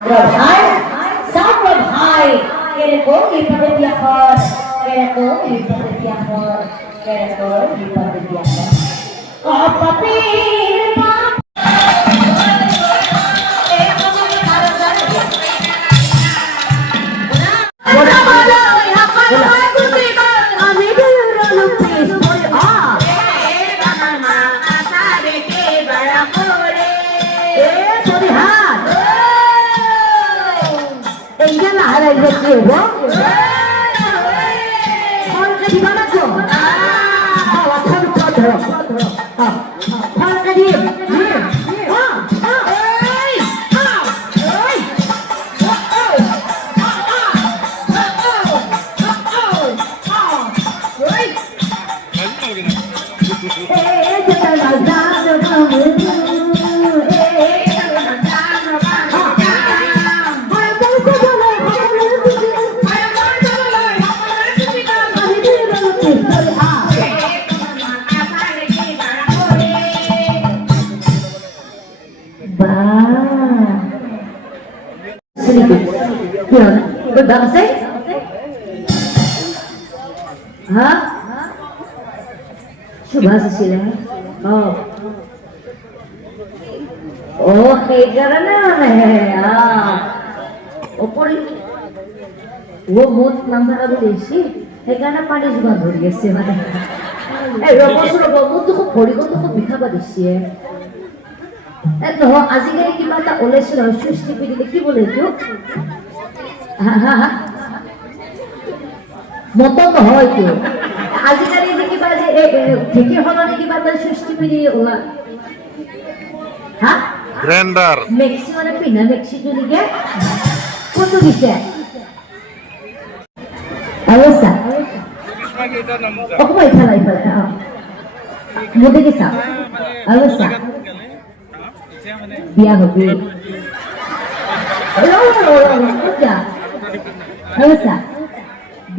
Hai, sahabat hai, kereko lipat diakon, kereko lipat diakon, kereko lipat diakon. Apa pirma? Berbangsa? Hah? Subhasa sila? Oh. Oh, kay karana ওপরে ও মোট number আরো বেশি এখানে পানি জমা ধরে গেছে মানে এই রবসর বহুত খুব পরিগত খুব বিখাবা দিছে এত আজিকালি কিবা এটা ওলাইছিল সৃষ্টি পিডিলে কি বলে তো মত নহয় তো আজিকালি যে কিবা যে ঠিকই হলনি কিবা এটা সৃষ্টি পিডি ওলা হ্যাঁ গ্রাইন্ডার মেক্সি মানে পিনা মেক্সি জুলিকে কত দিছে অবস্থা ওকে ইফালা মুদে কিসা অবস্থা বিয়া হবে অবস্থা